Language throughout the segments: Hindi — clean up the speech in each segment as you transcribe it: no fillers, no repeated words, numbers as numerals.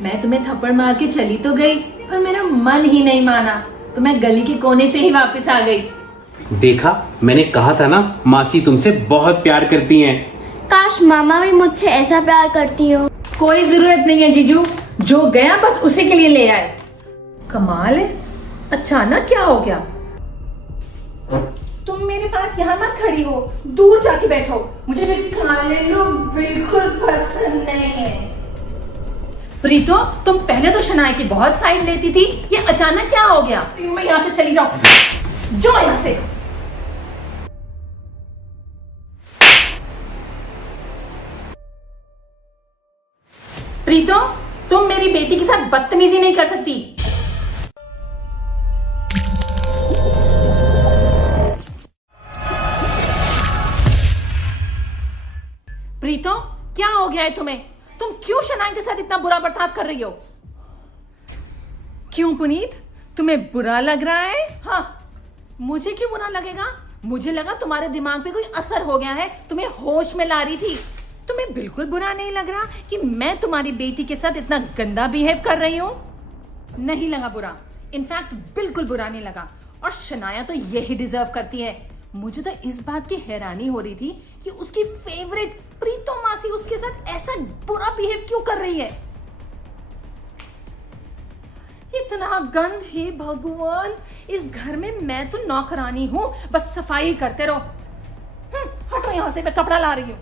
मैं तुम्हें थप्पड़ मार के चली तो गई, पर मेरा मन ही नहीं माना, तो मैं गली के कोने से ही वापस आ गई। देखा, मैंने कहा था ना, मासी तुमसे बहुत प्यार करती हैं। काश मामा भी मुझसे ऐसा प्यार करती हो। कोई जरूरत नहीं है जीजू, जो गया बस उसी के लिए ले आए। कमाल है, अचानक क्या हो गया? तुम मेरे पास यहाँ मत खड़ी हो, दूर जाके बैठो। मुझे मेरे काले लोग बिल्कुल पसंद नहीं है। प्रीतो, तुम पहले तो शनाया की बहुत साइड लेती थी, ये अचानक क्या हो गया? मैं यहाँ से चली जाओ, जाओ यहाँ से। प्रीतो, तुम मेरी बेटी के साथ बदतमीजी नहीं कर सकती। प्रीतो, क्या हो गया है तुम्हें? तुम क्यों शनाया के साथ इतना बुरा बर्ताव कर रही हो? क्यों पुनीत, तुम्हें बुरा लग रहा है? हाँ, मुझे क्यों बुरा लगेगा? मुझे लगा तुम्हारे दिमाग पे कोई असर हो गया है, तुम्हें होश में ला रही थी। तुम्हें बिल्कुल बुरा नहीं लग रहा कि मैं तुम्हारी बेटी के साथ इतना गंदा बिहेव कर रही हूँ? नहीं लगा बुरा, इनफैक्ट बिल्कुल बुरा नहीं लगा। और शनाया तो यही डिजर्व करती है। मुझे तो इस बात की हैरानी हो रही थी कि उसकी फेवरेट प्रीतो मासी उसके साथ ऐसा बुरा बिहेव क्यों कर रही है। इतना गंद, हे भगवान, इस घर में मैं तो नौकरानी हूं, बस सफाई करते रहो। हटो यहां से, मैं कपड़ा ला रही हूं।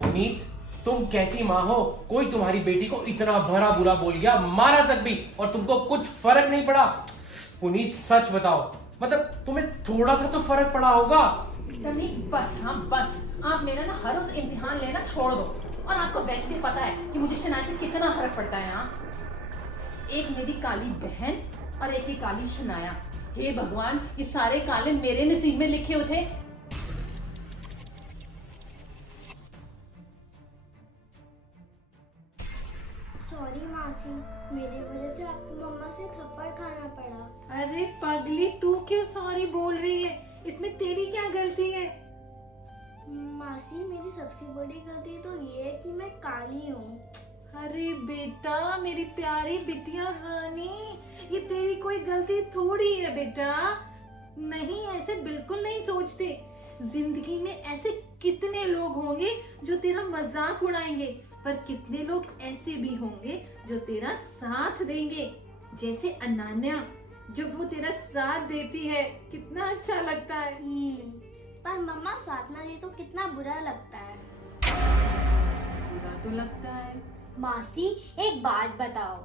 पुनीत, तुम कैसी माँ हो? कोई तुम्हारी बेटी को इतना भरा बुरा बोल गया, मारा तक भी, और तुमको कुछ फर्क नहीं पड़ा? पुनीत सच बताओ, मतलब तुम्हें थोड़ा सा तो फर्क पड़ा होगा। रवनीत बस, हाँ बस, आप मेरा ना हर रोज इम्तिहान लेना छोड़ दो। और आपको वैसे भी पता है कि मुझे शनाया से कितना फर्क पड़ता है। हाँ, एक मेरी काली बहन और एक ही काली शनाया। हे भगवान, ये सारे काले मेरे नसीब में लिखे हुए थे। सॉरी मासी, मेरी वजह से आपको मम्मा से थप्पड़ खाना पड़ा। अरे पगली, तू क्यों सॉरी बोल रही है? इसमें तेरी क्या गलती है? मासी, मेरी सबसे बड़ी गलती तो ये है कि मैं काली हूँ। अरे बेटा, मेरी प्यारी बिटिया रानी, ये तेरी कोई गलती थोड़ी है बेटा। नहीं, ऐसे बिल्कुल नहीं सोचते। जिंदगी में ऐसे कितने लोग होंगे जो तेरा मजाक उड़ाएंगे, पर कितने लोग ऐसे भी होंगे जो तेरा साथ देंगे। जैसे अनन्या, जब वो तेरा साथ देती है कितना अच्छा लगता है। पर मम्मा साथ ना दे तो कितना बुरा लगता है। बुरा तो लगता है। मासी, एक बात बताओ,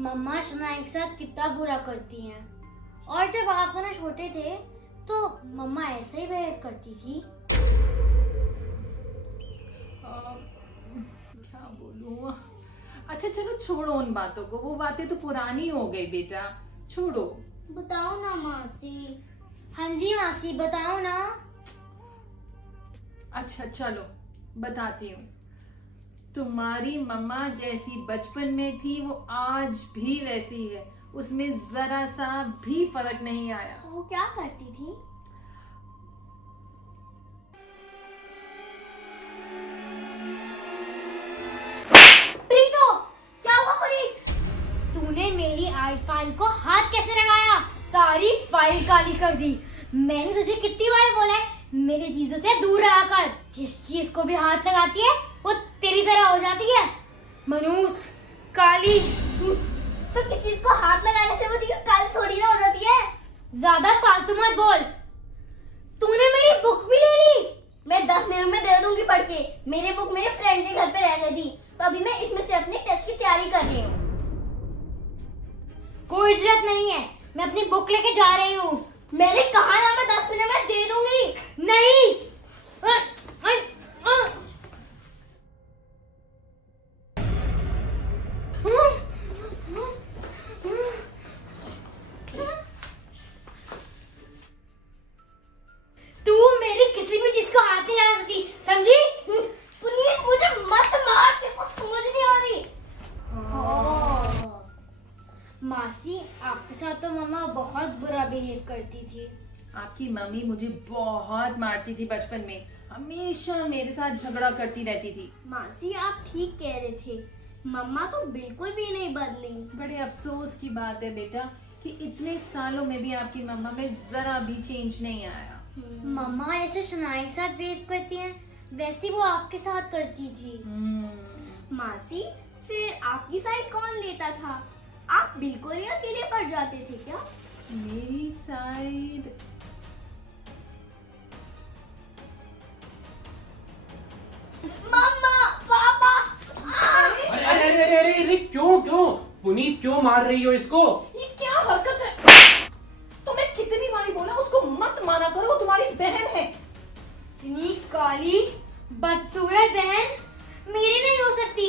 मम्मा शनाया के साथ कितना बुरा करती हैं, और जब आप दोनों छोटे थे तो मम्मा ऐसे ही बिहेव करती थी। क्या बोलूं? अच्छा चलो छोड़ो उन बातों को, वो बातें तो पुरानी हो गई बेटा, छोड़ो। बताओ ना मासी। हाँ जी मासी, बताओ ना। अच्छा चलो बताती हूँ। तुम्हारी मम्मा जैसी बचपन में थी वो आज भी वैसी है, उसमें जरा सा भी फर्क नहीं आया। वो क्या करती थी? प्रीतो, क्या हुआ प्रीत? तूने मेरी आई फाइल को हाथ कैसे लगाया? सारी फाइल काली कर दी। मैंने तुझे कितनी बार बोला है मेरे चीजों से दूर रहा कर। जिस चीज को भी हाथ लगाती है वो तेरी तरह हो जाती है। मनूस, काली। तो किस चीज को हाथ लगाने से वो चीज काली थोड़ी ना हो जाती है। ज्यादा फालतू मत बोल। तूने मेरी बुक भी ले ली। मैं 10 मिनट में दे दूंगी पढ़ के। मेरी बुक मेरे फ्रेंड के घर पे रह गई थी, तो अभी मैं इसमें से अपने टेस्ट की तैयारी कर रही हूँ। कोई जरूरत नहीं है, मैं अपनी बुक लेके जा रही हूँ। मैंने कहा ना, मैं 10 मिनट में दे दूंगी। नहीं। तू मेरी किसी भी चीज को हाथ नहीं लगा सकती, समझी? प्लीज मुझे मत मार। करती थी। आपकी मम्मी मुझे बहुत मारती थी बचपन में, हमेशा मेरे साथ झगड़ा करती रहती थी। मासी आप ठीक कह रहे थे, मम्मा तो बिल्कुल भी नहीं बदली। बड़े अफसोस की बात है बेटा कि इतने सालों में भी आपकी मम्मा में जरा भी चेंज नहीं आया। मम्मा ऐसे शनाया के साथ बिहेव करती हैं, वैसे वो आपके साथ करती थी। मासी फिर आपकी साइड कौन लेता था? आप बिल्कुल ही अकेले पड़ जाते थे क्या? मेरी साइड मम्मा, पापा। अरे अरे अरे अरे अरे क्यों क्यों पुनीत क्यों मार रही हो इसको? ये क्या हरकत है? तुम्हें कितनी बारी बोला उसको मत मारा करो, वो तुम्हारी बहन है। इतनी काली बदसूरत बहन मेरी नहीं हो सकती।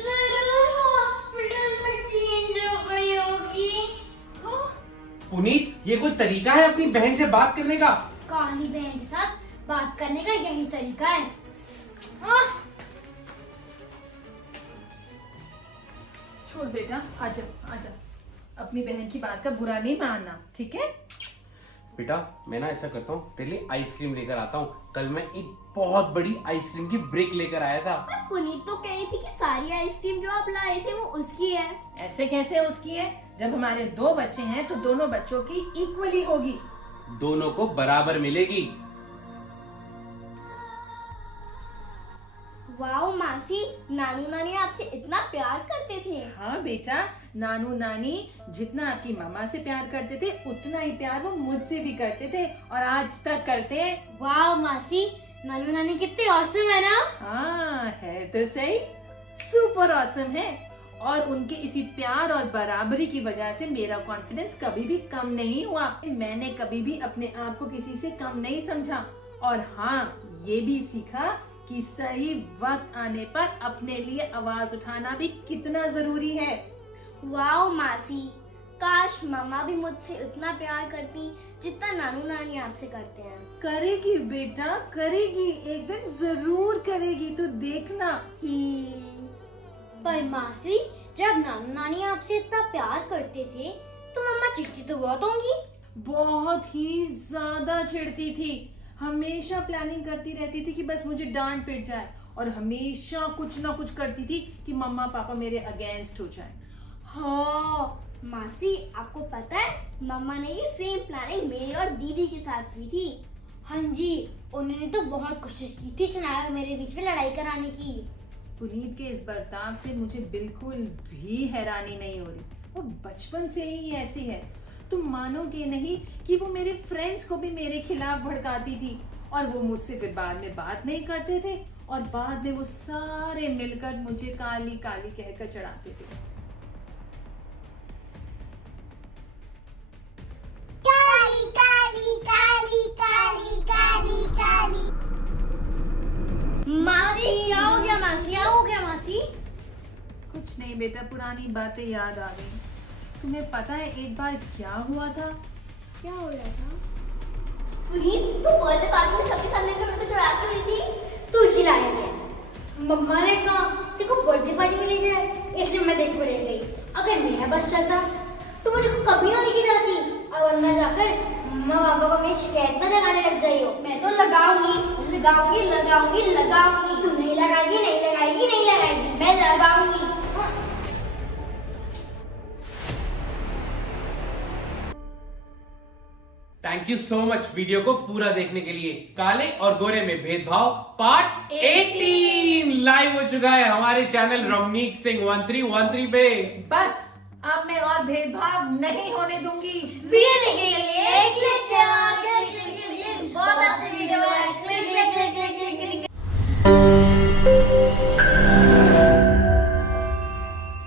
जरूर हॉस्पिटल में चेंज हो गई होगी। पुनीत ये कोई तरीका है अपनी बहन से बात करने का? काली बहन के साथ बात करने का यही तरीका है। आह! छोड़ बेटा, आजा आजा, अपनी बहन की बात का बुरा नहीं मानना, ठीक है? बेटा मैं ना ऐसा करता हूँ, तेरे लिए आइसक्रीम लेकर आता हूँ। कल मैं एक बहुत बड़ी आइसक्रीम की ब्रेक लेकर आया था। पुनीत तो कह रही थी कि सारी आइसक्रीम जो आप लाए थे वो उसकी है। ऐसे कैसे उसकी है? जब हमारे 2 बच्चे हैं तो दोनों बच्चों की इक्वली होगी। दोनों को बराबर मिलेगी। वाओ मासी, नानू नानी आपसे इतना प्यार करते थे। हाँ बेटा, नानू नानी जितना आपकी मामा से प्यार करते थे उतना ही प्यार वो मुझसे भी करते थे और आज तक करते हैं। वाओ मासी, नानू नानी कितने ऑसम है ना। हाँ है तो सही, सुपर ऑसम है। और उनके इसी प्यार और बराबरी की वजह से मेरा कॉन्फिडेंस कभी भी कम नहीं हुआ। मैंने कभी भी अपने आप को किसी से कम नहीं समझा। और हाँ, ये भी सीखा कि सही वक्त आने पर अपने लिए आवाज उठाना भी कितना जरूरी है। वाओ मासी, काश मम्मा भी मुझसे उतना प्यार करती जितना नानू नानी आपसे करते हैं। करेगी बेटा, करेगी, एक दिन जरूर करेगी, तो देखना। पर मासी, जब नानू नानी आपसे इतना प्यार करते थे तो मम्मा चिढ़ती तो बहुत होंगी। बहुत ही ज्यादा चिढ़ती थी, हमेशा प्लानिंग करती रहती थी कि बस मुझे डांट पिट जाए, और हमेशा कुछ ना कुछ करती थी कि मम्मा पापा मेरे अगेंस्ट हो जाए। हाँ मासी, आपको पता है मम्मा ने ये सेम प्लानिंग मेरी और दीदी के साथ की थी। हाँ जी, उन्होंने तो बहुत कोशिश की थी शनाया और मेरे बीच में लड़ाई कराने की। पुनीत के इस बर्ताव से मुझे बिल्कुल भी हैरानी नहीं हो रही, वो बचपन से ही ऐसी है। तुम मानोगे नहीं कि वो मेरे फ्रेंड्स को भी मेरे खिलाफ भड़काती थी, और वो मुझसे फिर बाद में बात नहीं करते थे, और बाद में वो सारे मिलकर मुझे काली काली कहकर चढ़ाते थे। काली काली काली काली काली काली। मासी क्या हो गया? मासी क्या हो गया? मासी कुछ नहीं बेटा, पुरानी बातें याद आ गई। तुम्हें पता है एक बार क्या हुआ था? क्या हो रहा था? पुनीत, तू बर्थडे पार्टी में सबके सामने मेरे को चढ़ा के रही थी, तू इसी लायक है। मम्मा ने कहा देखो बर्थडे पार्टी में ले जाए, इसलिए मैं देखो ले गई। अगर मेरा बस चलता तो मुझे कभी ना लेके जाती। अब अंदर जाकर मम्मा पापा को मेरी शिकायत में लगाने लग जाई हो। मैं तो लगाऊंगी लगाऊंगी लगाऊंगी लगाऊंगी। तू नहीं लगाएगी नहीं लगाएगी नहीं लगाएगी, मैं लगाऊंगी। Thank you so much video को पूरा देखने के लिए। काले और गोरे में भेदभाव पार्ट 18 लाइव हो चुका है हमारे चैनल रमनीक सिंह 1313 पे। बस अब मैं और भेदभाव नहीं होने दूंगी। वीडियो देखने के